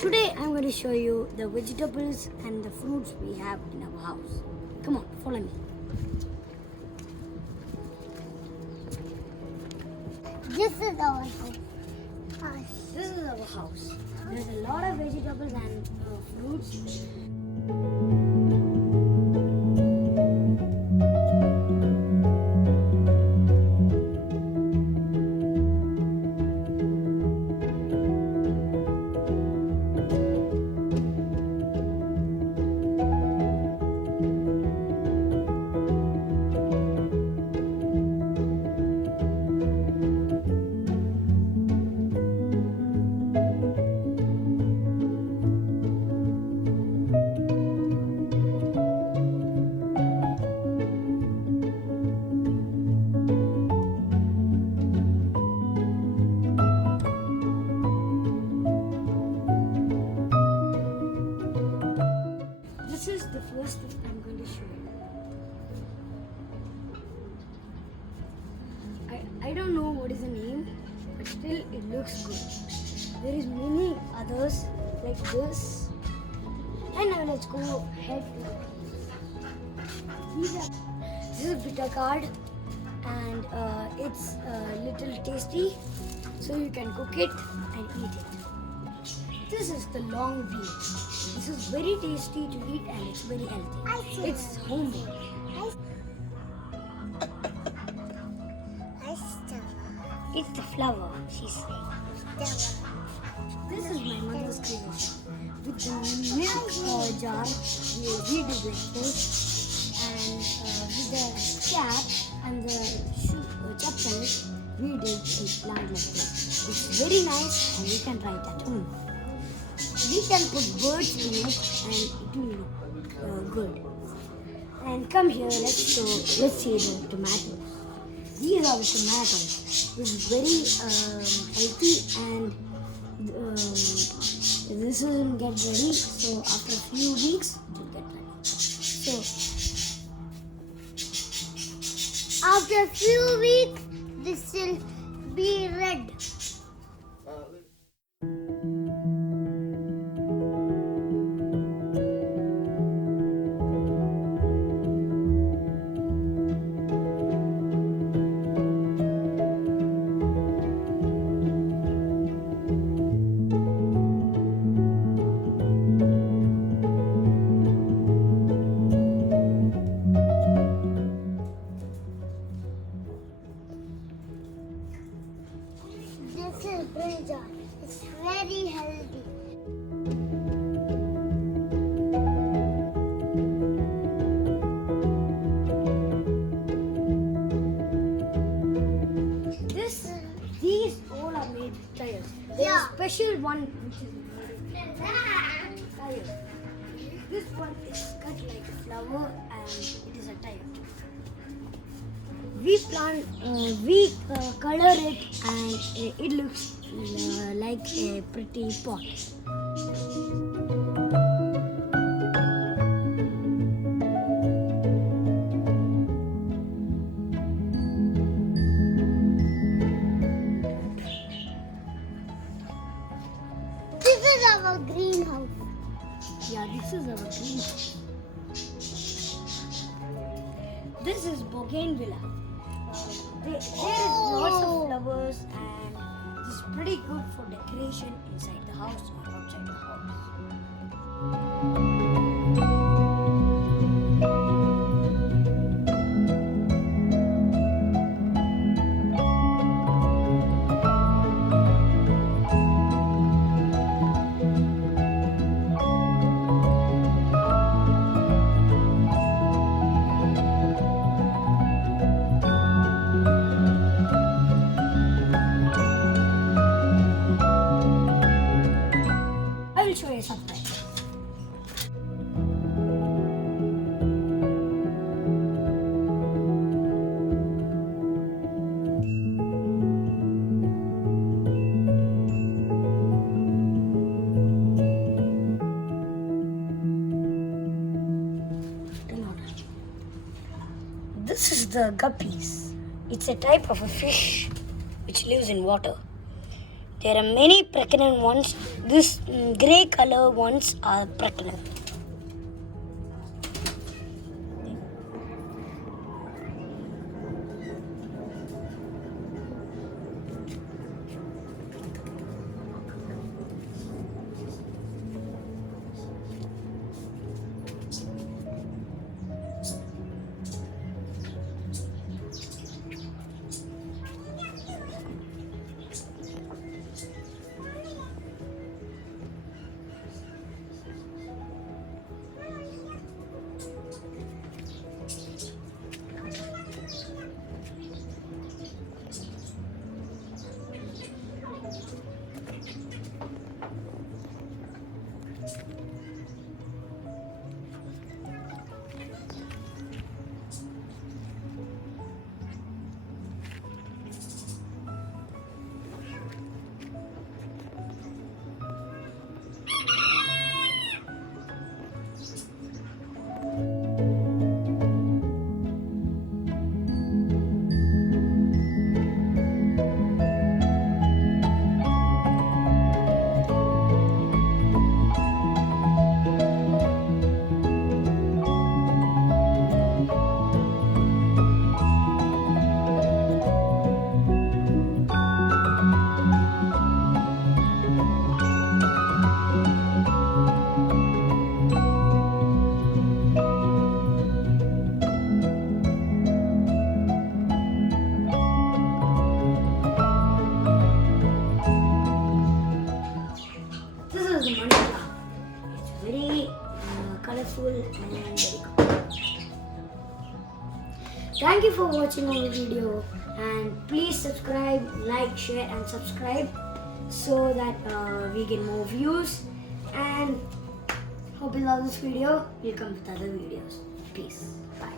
Today I'm going to show you the vegetables and the fruits we have in our house. Come on, follow me. This is our house. This is our house. There's a lot of vegetables and fruits. This is the first thing I'm going to show you. I don't know what is the name, but still it looks good. There is many others like this. And now let's go ahead. This is bitter gourd and it's a little tasty, so you can cook it and eat it. This is the long bean. This is very tasty to eat and it's very healthy. It's homemade. It's the flower, she's saying. This is my mother's creation. With the milk jar, we did like this. And with the cap and the chapel, we did a plant like this. It's very nice and you can try it at home. We can put birds in it and it will look good. And come here, let's see the tomatoes. These are the tomatoes. It's very healthy and this will get ready. So after a few weeks, it will get ready. So After a few weeks, this will be red. This is brinjal. It's very healthy. these all are made with tires. There's a special one which is made with tires. This one is cut like a flower and it is a tire. We color it and it looks like a pretty pot. This is our greenhouse. Yeah, this is our greenhouse. This is bougainvillea. There is lots of flowers and it's pretty good for decoration inside the house or outside the house. I will show you something. This is the guppies. It's a type of a fish which lives in water. There are many pregnant ones. This grey color ones are pregnant. This is the money flower. It's very colorful and very good. Thank you for watching our video, and please subscribe, like, share and subscribe so that we get more views, and hope you love this video. We'll come with other videos. Peace. Bye.